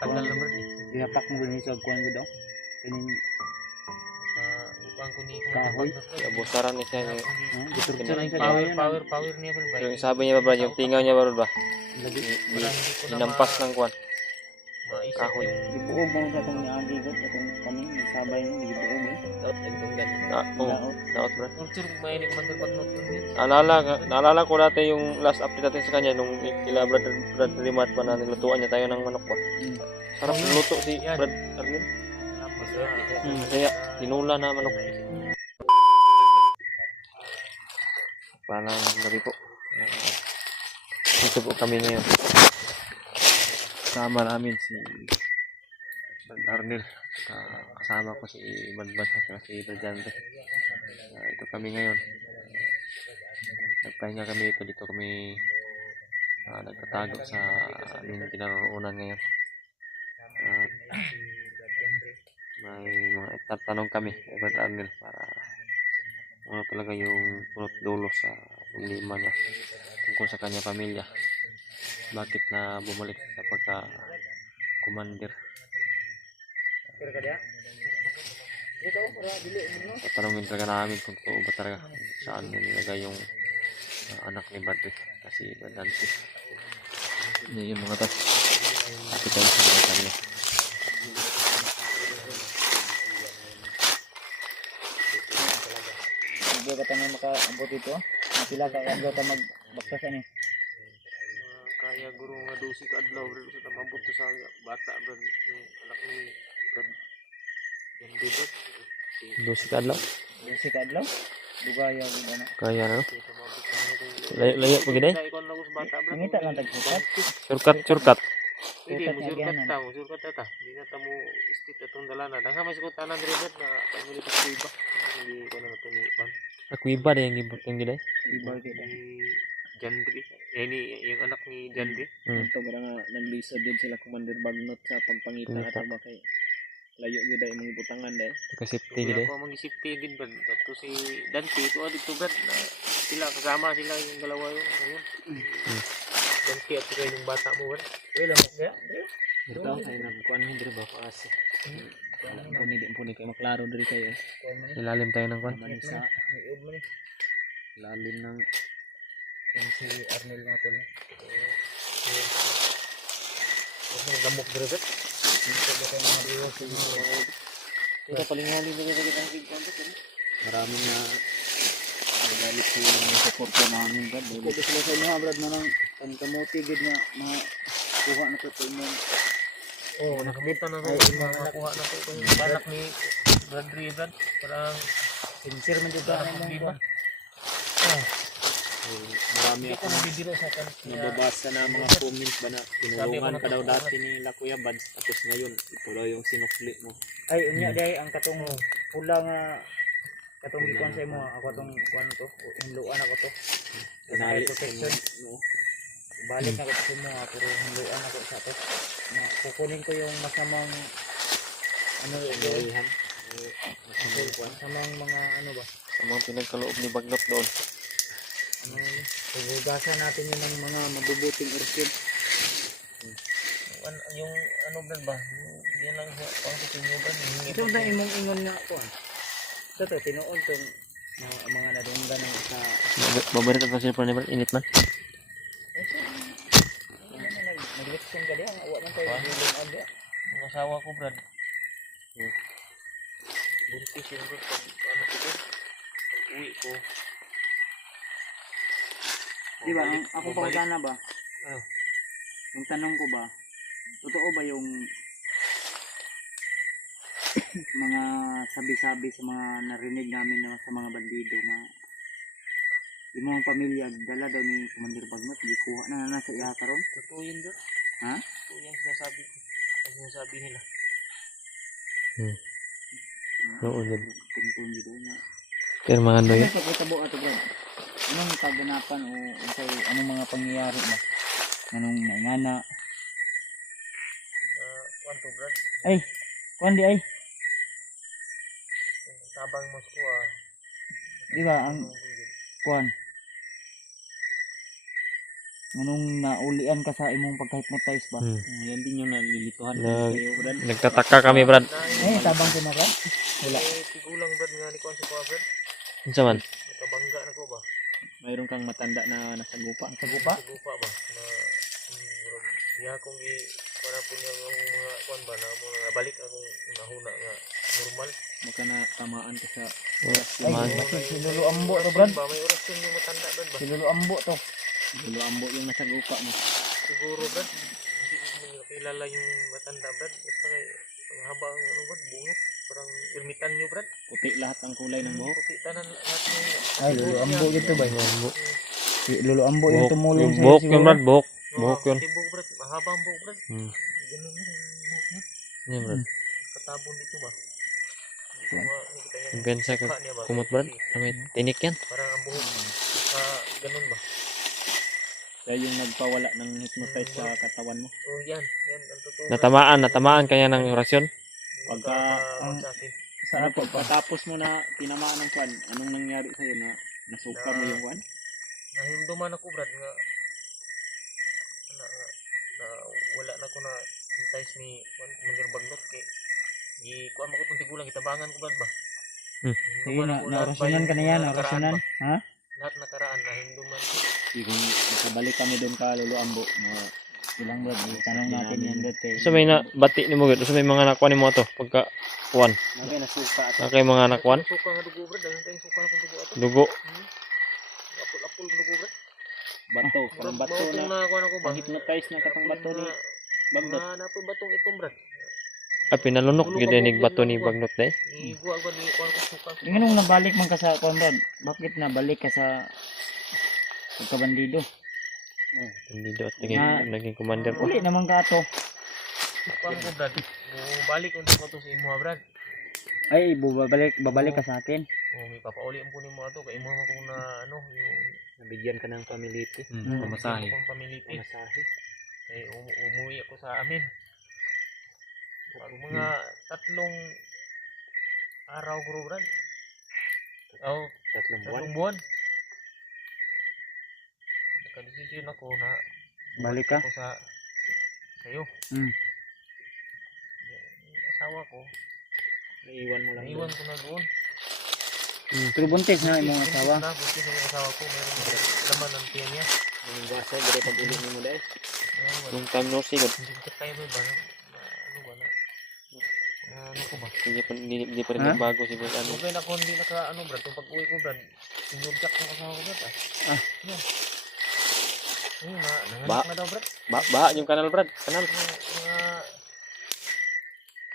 tagal na brad eh. Dihapak mo rin sa kuan ko daw. Kaning Kuan ko ni kahoy. Abusaran ni siya. Giturturan sa Power niya brad. Yung sabi niya ba, yung tingaw niya ba? Lagi Inampas ng kuan. Kahoy. gibuog mo sa tong niagigot atong kami nagsabay ni gibuog mo. Daot nagtunggan. Daot bro. Culture mainit man pag not din. Naalala ko dati yung last update natin sa kanya nung kila Brad Remat pa na nilutuan niya tayo ng manok ba. Sarap luto si Brad Arnel. Kaya tinula na manok. Parang gabi po. Dito po kami ngayon. Kasama namin si Brad Arnel. Kasama ko si Badbas at si Brajante. Ito kami ngayon. Nagpahinga kami dito kami nagtatago sa aming kinaroroonan ngayon. May mga itatanong kami kay Brad Arnel para ano talaga yung punot dulo sa problema niya tungkol sa kanya pamilya. Bakit na bumalik sa pagka-commander? Tatanungin talaga namin kung totoo ba talaga saan nilagay yung anak ni Brad kasi Badante. Ini yung mga tas. Kita sa mga kanya. Hindi ka tayo makaabot ito. Pila ka kadlaw ta magbaktas ani. Kaya guro nga 12 ka adlaw bro sa tamabot sa bata bro yung anak ni Brad. Yan dibot. 12 kadlaw. Si kadlaw. Dugaya gud ana. Kaya na. Layo po gid. Mangita lang tagsukat. Surkat. Hindi mo surkat ta. Hindi na ta mo istit atong dalana. Dagha may sukat tanan driver na pamili pa iba. Hindi ko na to ni pan. Ako iba din yung gid. Iba gid. Jandri. Ini yung anak ni Jandri. Ito bara nga naglisod yun sila Commander Bagnot sa pagpangita ato ba kay layo gyud ay mga butangan dai. Kasi safety gid. Ako mag-safety din ba? Tapos si Dante ito dito brad na sila kasama sila yung dalawa yung ayun. Dante at sila yung bata mo brad. Wala mo kaya? Ito ay nagkuan hindi ba paas. Puni kay maklaro diri kayo. Ilalim tayo ng kuan. Manisa. Lalim ng Yung si Arnel nga to. Ang damok diri brad. Ito palingali na kita ng bigkanto. Maraming na galit sa mga suporta namin brad. Dito sila sa inyo brad na ng kamuti gid nga kuha na ko mo. Oh, nakamuta na to. Nakuha na to yung anak ni Brad Brad. Parang sincere man jud ka mo. Marami ako nababasa na mga comments ba na tinulungan ka daw dati ni La Kuya Bads tapos ngayon ito daw yung sinukli mo. Ay unya day ang katong pula nga katong gikuan sa imo ako tong kuan to hinluan ako to. Kanali protection no. Balik na ko sa imo pero hinluan ako sa to. Kukunin ko yung masamang ano yan. Masamang mga ano ba? Sa mga pinagkaloob ni Bagnot doon. Hugasan natin yun ng mga mabubuting orchid. Yung ano brad ba? Yan lang pang kutinyo ba? Ito na imong ingon nga ako. Ito tinuod tong mga nadunggan ng sa Babarit ang kasi pa init man. nag-leksyon ka diyan, awa man tayo bilong aga. Ang asawa ko brad. Buntis yun brad pag ano ko brad. Uwi ko. Di ba, ako pa sana ba? Ano? Yung tanong ko ba, totoo ba yung mga sabi-sabi sa mga narinig namin na sa mga bandido na yung mga pamilya dala daw ni Commander Bagnot, di kuha na nasa iya karon? Totoo yun bro. Ha? Totoo yung sinasabi ko. Ang sinasabi nila. Oo yun. Tungkol dito na. Pero mga ano yun? Sa kitabo ato bro. Anong kaganapan o anong mga pangyayari ba? Anong naingana? Kuwan to brad. Ay, kuwan di ay. Tabang Moscow Di ba ang kuwan? Ngunong naulian ka sa imong pagka-hypnotize ba? Hmm. Yan din yung nalilituhan Nag- kayo, Brad. Nagtataka kami, Brad. Tabang ko na, Brad. Wala. Tigulang Brad nga ni Kuan sa kuha Brad. Unsa man? Nakabangga na ko ba? Mayroon kang matanda na nasagupa. Nasagupa? Nagupa ba? Na niya akong para po niya ang mga kuan ba na mga balik akong nahuna nga normal. Baka na tamaan ka sa Man. si Lolo Ambo to, Brad. Ba may oras yung matanda Brad ba? Si Lolo Ambo to. Lolo Ambo yung nasagupa mo. Siguro Brad, hindi mo kilala yung matanda Brad. Basta kay ang haba ang ano Brad, bungot. Parang irmitan nyo Brad. Puti lahat ang kulay ng buhok. Puti tanan lahat ng Ay, Lolo Ambo dito ba? Ambo. Si Lolo Ambo yung Buhok, tumulong yung sa'yo buhok siguro. yun, Brad. Buhok yun. Buhok Brad, mahaba ang buhok Brad. Hmm. Ganun yun ang buhok niya. Yan, Brad. Katabon dito ba? Ang pensa ka kumot, Brad. May tinik yan. Parang ang buhok ganun ba? Siya yung nagpawala ng hypnotize sa katawan mo. Oh, yan ang totoo. Natamaan kanya ng orasyon. Ang sa akin. Sana pagkatapos mo na tinamaan ng kwan, anong nangyari sa'yo na nasuka mo yung kwan? Nahimduman ako Brad nga na wala na ko na hypnotize ni Commander Bagnot kay kuan mo ko tong tigulang itabangan ko Brad ba? Sige, naorasyonan ka na yan, naorasyonan. Ha? Lahat nakaraan nahimduman ko. Sige, makabalik kami doon ka, Lolo Ambo. Ilang Brad, tanong natin yan Brad. So may na bati ni mo gud. So may mga nakuan nimo to pagka kuan. Nabi nasuka ato. Na kay mga nakuan. Suka nga dugo Brad, daghang kayong suka akong dugo ato. Dugo. Apol dugo Brad. Bato, parang bato na. kuan ako ba? Pang-hypnotize na katong bato ni Bagnot. Napoy batong itong Brad. Pinalunok gyud ni bato ni Bagnot day. Igwa ko ni kuan ko suka. Tingnan mo nabalik man ka sa kwan Brad. Bakit nabalik ka sa pagkabandido? Bandido at naging commander ko. Uli naman ka ato. Kuan ko Brad. Balik unta ko to sa imo Brad. Ay, babalik ka sa akin. May papauli mo ni mo ato kay imo ko na ano yung Nabigyan ka ng pamiliti. Pamasahe. Kung pamiliti. Pamasahe. Kay umuwi ako sa amin. Pag mga 3 araw ko Brad. Oh, 3 buwan. 3 buwan. Nakadesisyon ako na Balik ka? ako sa sayo. Hmm. Yung asawa ko, Naiwan mo lang. naiwan ko na doon. Pero buntis na imong asawa. Buntis na yung asawa ko, meron laman ng tiyan niya. Ang gasa, gari pag ulit mo dahil. Long time no see gud. Hindi ko tayo ba ano ba na ano ko ba? Hindi pa rin nagbago si Brad. Ano. Okay na ako hindi naka ano Brad, kung pag uwi ko Brad, sinurjak ng asawa ko Brad. Yan. Ayun na, nanganak na daw Brad. Baha yung kanal, Brad. Kanal. Mga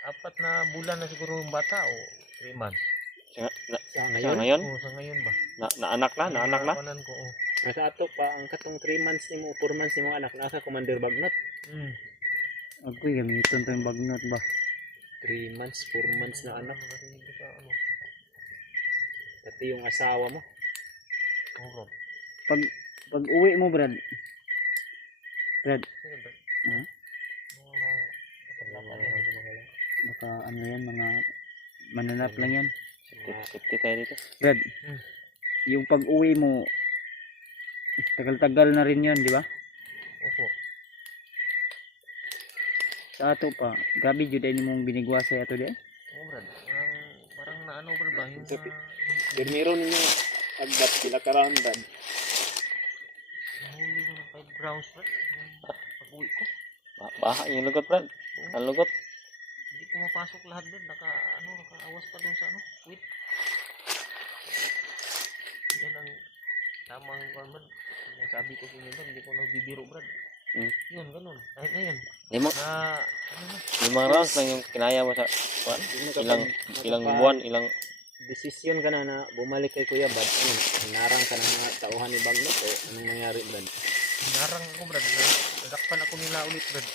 4 na bulan na siguro yung bata o 3 months. Sa ngayon? Oo, sa ngayon ba? Naanak na? Kanan ko, oh. Nasa ato pa, ang katong 3 months ni mo, 4 months ni mo anak, nasa Commander Bagnot. Ako gamiton to yung Bagnot ba? 3 months, 4 months na anak. Ano? Pati yung asawa mo. Oo, Brad. Pag uwi mo, Brad. Sige, Brad. Baka ano yan, mga mananap lang yan. Safety tayo dito. Brad, yung pag uwi mo, tagal-tagal na rin yun, di ba? Opo. Sa ato pa, grabe jud ay nimong binigwa sa ato di. Oo, Brad. Parang naano Brad ba? Yung Pero meron ninyo agbat sila karan, Brad. nahuli ko ng 5 rounds Brad. Pag uwi ko. Baha yung lugot, Brad. Ang lugot. Hindi ko mapasok lahat Brad. Nakaawas pa dun sa wait. Yan ang tamang Brad. Sabi ko sa inyo Brad, hindi ko nagbibiro Brad. Yun, ganun. Kahit na yan. Limang rounds lang yung kinaya mo sa ilang buwan, ilang Desisyon ka na bumalik kay Kuya Bad. Ano, hinarang ka ng mga tauhan ni Bagnot o anong nangyari, Brad? Hinarang ako Brad. Nadakpan ako nila ulit Brad.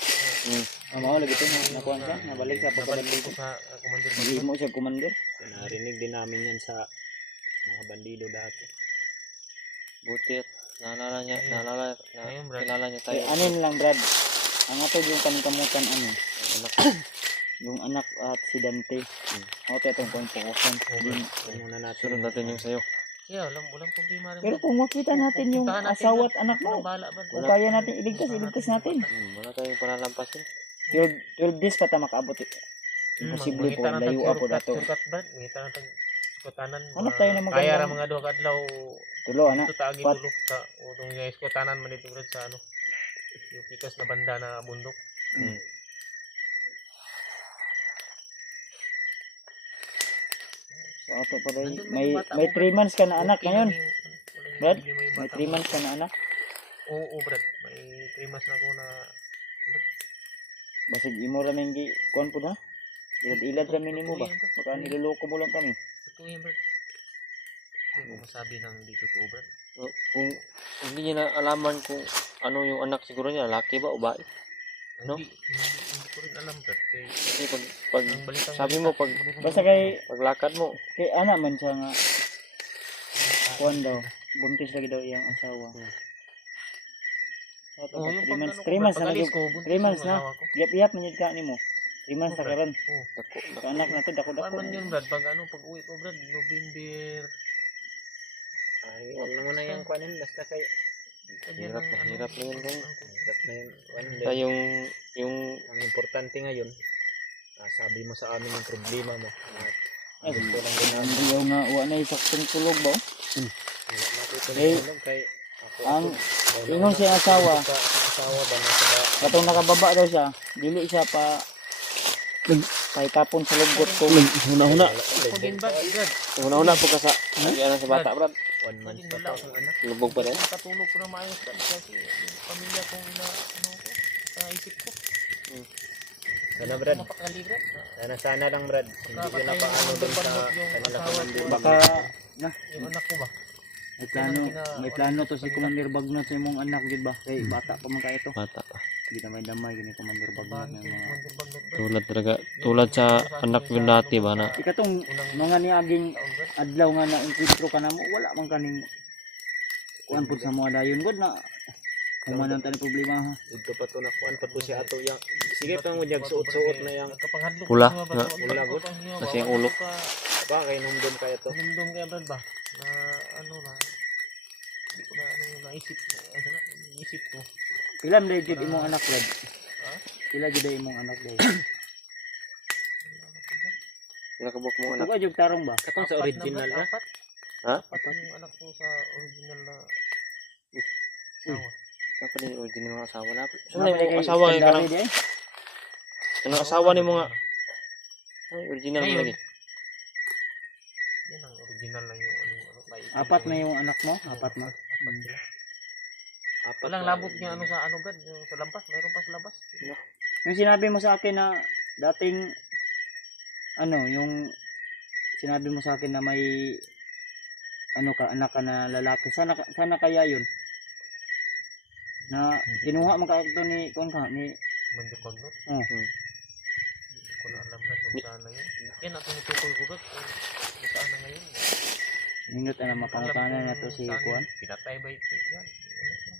Mao lagi to nakuan ka, nabalik sa Nabalik pagkabandido. ko sa Commander Hindi Bagnot. mo siya commander. Narinig din namin yan sa mga bandido dati. buti at naalala Ayun, Brad. kilala niya tayo. Anin lang, Brad. Ang ato yung kanikamutan ano, Anak. yung anak at si Dante. Ako tayo itong pangpukusan. Sunod natin yung sayo. Yeah, walang problema rin. Pero Brad. kung makita natin yung Puntahan natin, asawa Brad. at anak Walang mo, bahala, Brad. kung kaya natin iligtas natin. Wala tayong panalampasin. 12 days pa ta makaabot. Imposible po, layo po dato. Surkat, Brad. Mangita na tag sukatanan. Hanap tayo ng Kaya magandang- ra mga duha ka adlaw. Tulo, ana. Ito taagi Pat- tulo sa utong nga iskutanan man dito, Brad, sa ano. Yung pikas na banda na bundok. So, ato pa rin. Nandun May yung bata may mo, 3 months ka na anak Okay ngayon. lang yung- Brad, hindi May bata 3 mo. months ka na anak. Oo, Brad. May 3 months na ako na Basig imo ra ning gi kuan pud ha. Ilad ra minimo ba? Baka niloloko mo lang kami. totoo yan, Brad. Hindi ko masabi ng hindi totoo, Brad. So, kung hindi niya na alaman kung ano yung anak siguro niya, lalaki ba o babae? No? Hindi ko rin alam, Brad. Kasi pag Ang balitang sabi mo, pag Basta kay paglakad mo, ana man siya nga kuan daw. Buntis lagi daw iyang asawa. Ato Oo, pa yung 3 months. pag- 3 months na pag-alis nagyud. ko, buntis 3 months yung na. asawa ko. Yap man yun ka nimo. 3 months na Oo, karon. Oo. dako, Sa anak na to dako Paano dako. man yun, Brad? Pag ano, pag uwi ko, Brad, November. Ay, wala mo na yung kuanin basta kay Kanya Hirap ng na, ano, hirap na yun, Bong. hirap na yung kuan. basta yung Ang importante ngayon, sabi mo sa amin yung problema mo. Ay, Gusto lang din namin. Ayaw nga wa na saktong tulog ba? Wala na dito Eh, tulog kay ako. ang ako, ingon siya asawa, Sa asawa ba na sa katong nakababa daw siya, dili siya pa tapon sa lugod ko. huna-huna. Pag in bag, Brad. Huna-huna po ka sa ano sa bata, Brad. 1 month pa Wala to. akong anak. Lubog pa rin. Katulog ko na maayos, Brad. Kasi yung pamilya kong ano ko, sa isip ko. Sana Brad, Napakali, Brad. sana lang Brad. Hindi ko na paano dun sa kanila commander. Baka Yung anak ko ba? may plano to si Commander Bagnot sa imong anak gid ba? Kay bata pa man kayo to. Bata pa. Hindi na may damay gini Commander Bagnot ng mga. Tulad talaga, tulad sa anak yun dati ba na Ikatong mga niaging adlaw nga na encuentro ka na mo, wala man kaning kuan pud sa mga dayon gud na kumanan tani problema ha. Dito pa to na kuan pa to siya ato yang. Sige pa mo jag suot-suot na yang Pula, Pula, good. Kasi yung ulo. ba kay numdum kaya to. Numdum kaya, Brad ba? Na ano na, hindi ko na ano naisip. Ano na, naisip ko. Ilan day gid imong anak Brad? Ha? Pila gid day imong anak day? pinakabok mo anak. Tuga jug tarong ba? Katong sa original na. Apat. Ha? Apat yung anak ko sa original na Uy. asawa. Apa ni original ng asawa na? So Wala na kay yung asawa yung kanang day. kanang asawa ni mga ay, original mo Ngayon, lagi. Yan ang original na yung ano kay. Apat na yung anak mo? Apat na. Apat sila. Apat Walang na- labot niya ano sa ano, Brad, yung sa lampas, mayroon pa sa labas. Yung sinabi mo sa akin na dating ano, yung sinabi mo sa akin na may ano ka, anak ka na lalaki. Sana kaya yun? Na kinuha mo ka ito ni kung ka ni Mandipagnot. oh. Hindi ko na alam na kung saan na yun. Yan ang tinutukoy ko, Brad, kung saan na ngayon. Nindot na mapangutanan na to si Saan Kuan. yun? Pinatay ba ito? Yan. Ano po?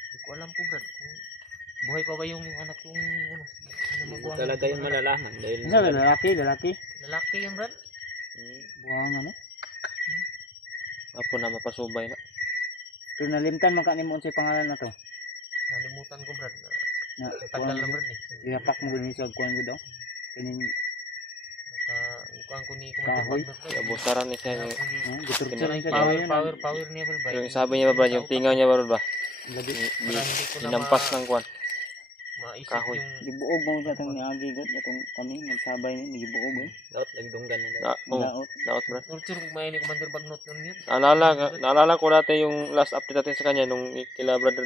Hindi ko alam po, Brad. Kung buhay pa ba yung anak yung ano? Hindi mo talaga yung malalaman dahil Isa ba lalaki? Lalaki yung Brad. Buwang ano? Apo na mapasubay na. Pero nalimtan man ka nimo unsay pangalan na to. Nalimutan ko, Brad. Na Tagal na, kuan Brad eh. gihapak mo gani sa kuan gud daw. Kining Ikuan ko ni Kahoy. Commander Bagnot. Abusaran ni siya yung giturtur Kinang siya Power, kayo power niya, Brad. yung sabi niya ba Brad, yung tingaw niya ba Brad ba? Lagi Para hindi ko na Inampas ng kwan. maisip kahoy. yung gibuog mo sa tong niagi gud katong kami nagsabay ni gibuog eh. daot nagdunggan na Na, oh, Daot. daot Brad. torture kung may ni Commander Bagnot nun yun. Naalala ko dati yung last update natin sa kanya nung kila Brad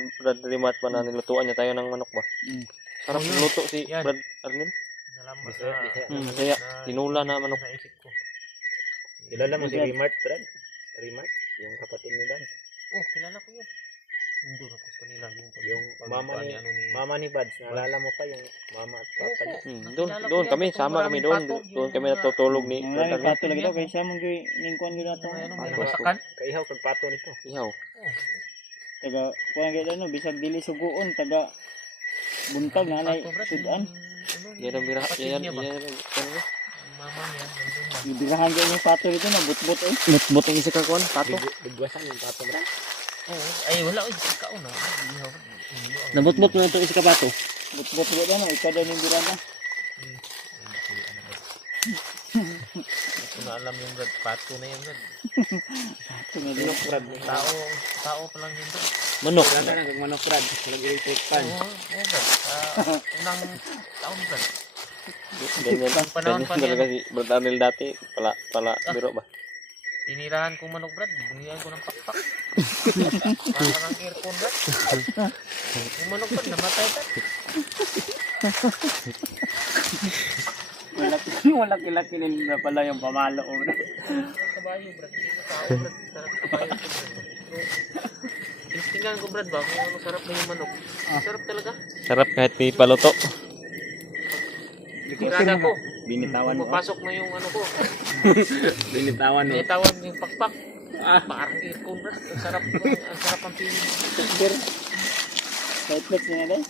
Remat pa na nilutuan niya tayo ng manok ba. Mm. Sarap Oh, yun. luto si Yan. Brad Arnel. Nalaman Bisaya, Bisaya. Kaya tinula na manok. Naisip ko. Kilala mo si Remart, Brad? Remart, yung kapatid ni Dan. Oh, kilala ko yun. Hindi na ko kanila Yung mama ni- ano ni Mama ni Bads, naalala mo pa yung mama at papa niya. Doon kami, sama kami doon kami natutulog ni Ang Brad may Arnel. pato lagi daw kay siya mong gyud ning kuan gyud ato. May ano, may Ano ba? basakan. Kaihaw kag pato nito. Ihaw. Taga kuan gyud ano bisag dili suguon taga buntag na nay sudan. Yan ang bira. Kapatid Yan niya ba? yan. mama niya, nandun na. Bibirahan ko yung pato dito na butbut eh. Mut-mut ang isa ka kuan, pato. Bigwasan yung pato bra. Oo. Ay, wala. Uy, kauna. Nabut-mut mo itong isa ka pato. Butbut ko na ikaw daw yung birana. Hindi ko na alam yung Brad. Pato na yun, Brad. Manok brad. Tao pa lang yun, Brad. Manok. Wala na kag manok brad. Nag-electric fan. Oo, Brad. Unang taon, Brad. Ganyan Panahon pa niya. talaga si Brad Arnel dati. Pala biro ba? Tinirahan kong manok, Brad. Bunihan ko ng pakpak. Parang ang aircon, Brad. Yung manok, Brad, namatay, Brad. Malaki-laki na pala yung pamalo. Kabayo, Brad. Tao, Brad. Sarap kabayo, Brad. Tinistingan ko, Brad, ba? Kung ano sarap na yung manok. Sarap talaga. Sarap kahit may paluto. Tirada ko. Binitawan mo. Pumapasok na yung ano ko. Binitawan mo. Binitawan yung pakpak. Parang aircon, Brad. Ang sarap ang feeling. Netflix na dahil.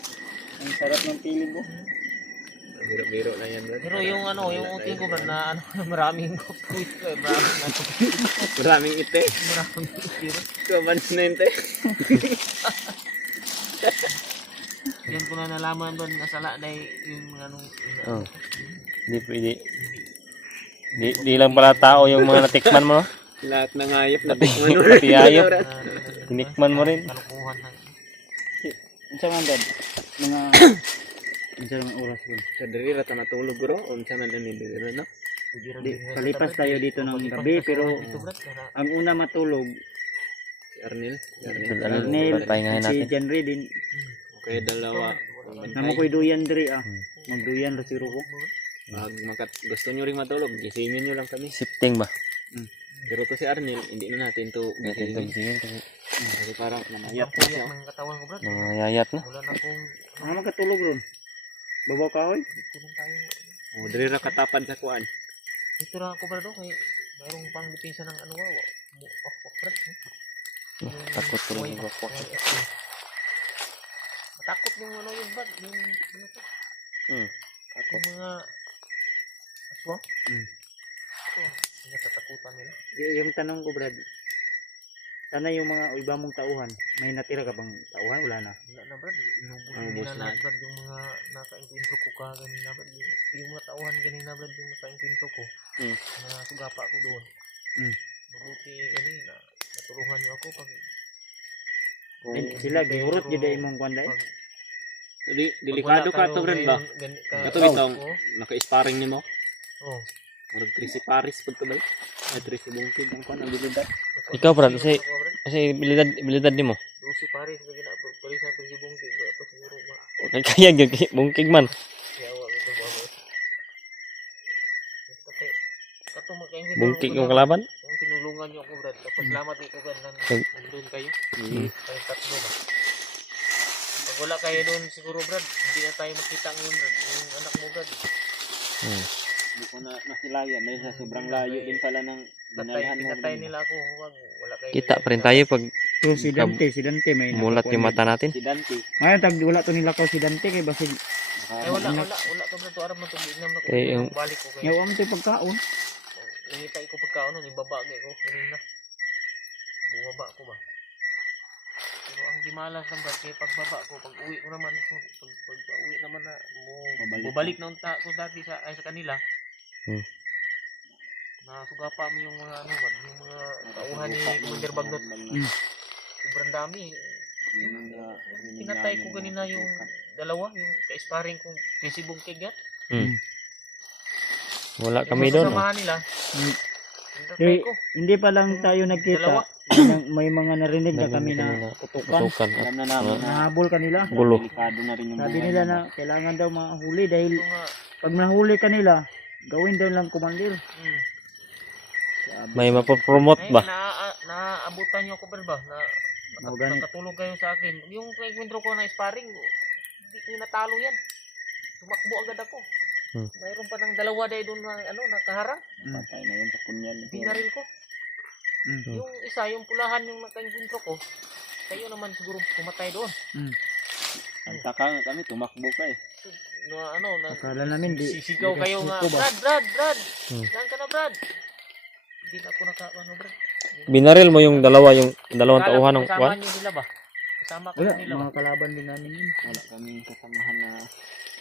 Ang sarap ng piling mo. Biro-biro na yan brad. Pero yung ano, yung uting ko, Brad, na ano, maraming fruit ko eh. Maraming ano. Maraming ite. Maraming tiro. Kaban na ite. Yan ko na nalaman doon nasala dahil yung anong Oh. Hindi pwede. Di lang pala tao yung mga natikman mo, no? Lahat ng hayop na Pati hayop. Tinikman mo rin. kalukuhan ng Unsa man dad? Mga unsa man oras ko. Sa diri ra ta matulog bro. Unsa man ni diri no? Palipas tayo dito ng gabi pero ang una matulog Si Arnel. Arnel, pahingahin si natin. Janry din. Okay dalawa. Namo ko'y duyan diri Magduyan ra si Ruko. Gusto nyo rin matulog, gisingin nyo lang kami. Sifting ba? Pero to si Arnel, hindi na natin to Natin ito gisingin. gisingin kasi Kasi parang namayat na puyat siya. ng katawan ko, Brad. nangayayat na. Wala na akong Ano man katulog ron? Babaw kahoy? tulong tayo. O, diri ra katapad sa kuan. Ito lang ako, Brad, kay mayroong pang depensa ng ano nga. Brad. Takot ko rin yung wakwak. Matakot yung ano yung Brad. Yung ano to. Takot. Yung mga aswang. Ito, yung natatakutan nila. Yung tanong ko Brad. Sana yung mga iba mong tauhan, may natira ka bang tauhan? Wala na. Wala na, Brad. Inubos Ubos nila na. na, Brad, yung mga naka-encuentro ko ka ganina, Brad. Yung mga tauhan ganina, Brad, yung naka-encuentro ko. Na sugapa ko doon. Mabuti ganina. Natulungan niyo ako pag Sila giurot gyud ay imong kwan dai. Delikado ka to rin ba? Kato bitong naka-sparring nimo. Oh. Murag 3 Paris pud to ba? Ay 3 bungkig ang kuan ang bilidad. Ikaw, Brad, kasi abilidad nimo. Lucy Paris na gina Paris sa Sibong Tig. Pa siguro ma. Okay, kaya gyud bungkig man. Yawa ito ba. Kato magkaingit. Bungkig yung kalaban. Kung tinulungan niyo ako, Brad. Tapos salamat ikaw, Brad, nandun kayo. Kayo tatlo ba? Pag wala kayo doon siguro, Brad, hindi na tayo makita ngayon, Brad. Yung anak mo, Brad. Hindi ko na nasilayan dahil sa sobrang layo din pala ng dinalhan mo. Pinatay nila ako. Huwag, wala kayo. Kita pa rin tayo pag So si Dante may mulat yung mata natin. Si Dante. Ngayon tag wala to nilakaw si Dante kay basig Eh, wala to, Brad. Aram mo ito. Binam na ko. Eh, yung- Balik ko kayo. yawa mo to pagkaon. Nangitay ko pagkaon nun, ibabagay ko. Kanina. Bumaba ko ba? Pero ang dimalas lang, Brad, kaya pagbaba ko, pag uwi ko naman, pag uwi naman na, bubalik na unta ko dati sa kanila. Nasugapa mo yung mga ano ba, yung mga tauhan ni Commander Bagnot. Sobrang dami. Pinatay ko kanina yung dalawa, yung ka-sparring kong Sibong Tig yan. Wala kami Yung doon. sasamahan nila. Eh, hindi pa lang tayo nagkita. Dalawa. May mga narinig na kami na kutukan. Tutukan. Alam na namin na Nahabol kanila. Gulo. delikado na rin yung Sabi buhay nila mo. na kailangan daw mahuli dahil Yung mga, pag nahuli kanila, gawin daw lang kumandir. May mapopromote ba? Naabutan niyo ako ba? Ganit. Nakatulong kayo sa akin. Yung kwentro ko na sparring, hindi ko natalo yan. Tumakbo agad ako. Mayroon pa ng dalawa dahil doon na nakaharang. Patay na yun sa kunyan. Binaril ko. Yung isa, yung pulahan yung nakainkwentro ko, kayo naman siguro pumatay doon. Ang taka nga kami, tumakbo ka eh. Akala namin di sisigaw kayo nga, respeto ba? Brad, Hmm. saan ka na Brad? Hindi na ako Brad. Binaril mo yung dalawang Akala ko tauhan ng kasama kwan? niyo sila ba? Kasama ko Wala, nila ba? mga kalaban din namin yun. Wala kaming kasamahan na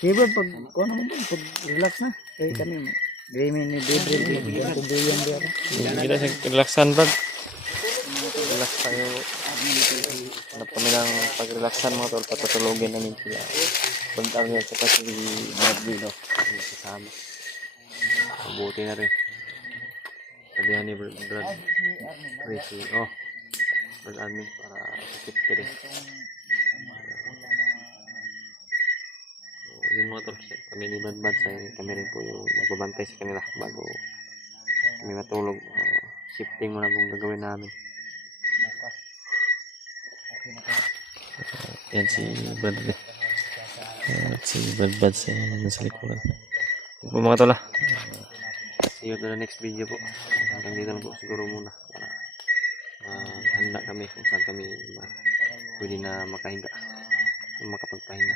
Sige bro, pag kuha naman bro, pag relax na. Kaya kami, gaming ni Bedrin, bigyan ko buyan di ako. Kita sa relaxan, Brad. Relax tayo. Hanap kami ng pag-relaxan mga tol. Patutulogin namin sila. Pagdang yan sa kasi Bradley, no? Kasama. Mabuti na rin. Sabihan ni Brad Tracy. Oh, Brad Armin para sakit ka rin. So, yun mga tol. Kami ni Brad Bad. Kami rin po yung magbabantay sa kanila bago kami matulog. Shifting mo na kung gagawin namin. Yan si Bradley. At si Brad Bad sa nasa likuran. Yun po mga tol. See you to the next video po. Hanggang dito lang po siguro muna para handa kami kung saan kami pwede na makahiga, makapagpahinga.